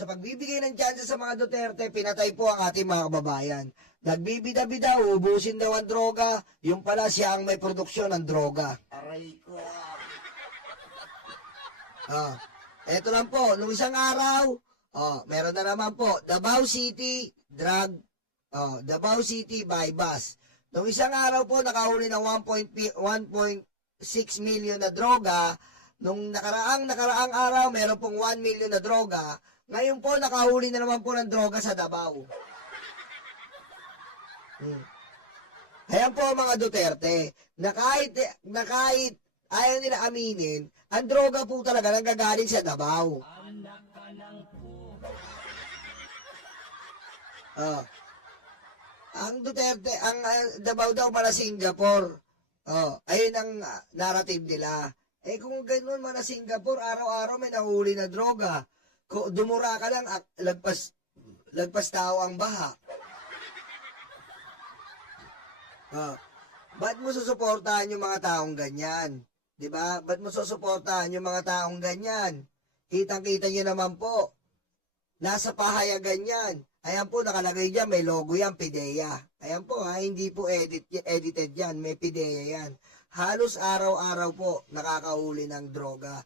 sa pagbibigay ng tsansa sa mga Duterte, pinatay po ang ating mga kababayan. Nagbibida-bida, ubusin daw ang droga, yung pala siya ang may produksyon ng droga. Aray ko. Eto lang po, nung isang araw, meron na naman po, Davao City by bus. Nung isang araw po, nakahuli ng 1.6 million na droga. Nung nakaraang araw, meron pong 1 million na droga. Ngayon po, nakahuli na naman po ng droga sa Davao. Ayan po mga Duterte, na kahit ayaw nila aminin, ang droga po talaga nanggagaling sa Davao. Ang Duterte, ang Davao daw para Singapore. Ayun ang narrative nila. Kung ganoon man na Singapore, araw-araw may nahuli na droga. Dumura ka lang, lagpas tao ang baha. Ba't mo susuportahan yung mga taong ganyan? Diba? Ba't mo susuportahan yung mga taong ganyan? Kitang-kita nyo naman po. Nasa pahayagan yan. Ayan po, nakalagay dyan, may logo yan, PIDEA. Ayan po, hindi po edited yan, may PIDEA yan. Halos araw-araw po nakakahuli ng droga.